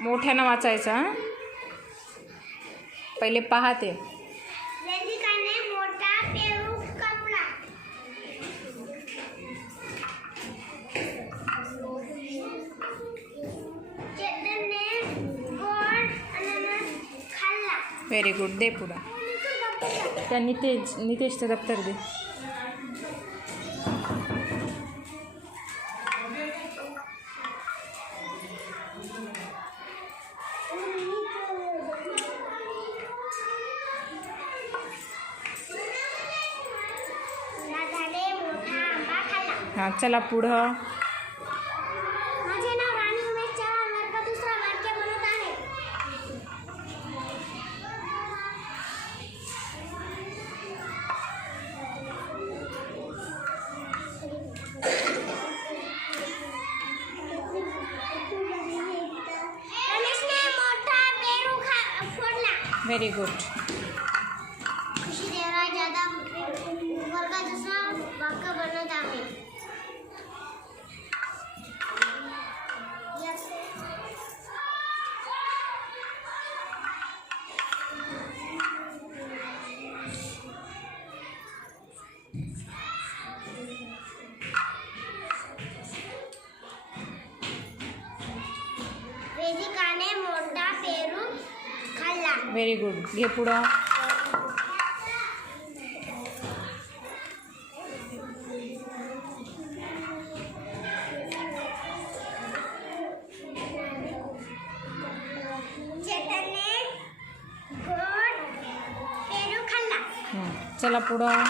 मोठ्यानं वाचायचं हां. पहिले पाहते. वेदिकाने मोठा पेरू कापला. चेतनने गोड अननस खाल्ला. Very good. दे पुढं. त्या नितेशचं दप्तर दे. राधाने मोठा आंबा खाल्ला. हां चला पुढं. माझे नाव राणी उमेश चव्हाण, वर्ग दुसरा, वाक्य बनत आहे. रमेशने मोठा पेरू फोडला. Very good. खुशी देवराज जाधव, वर्ग दुसरा, वाक्य बनत आहे. वेदिकाने मोठा पेरू खाल्ला. Very good. घे पुढं. चेतनने गोड पेरू खाल्ला. चला पुढं.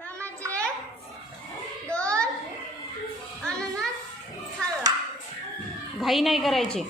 रामाचे दोन अननस खाल्ला. घाई नाही करायची.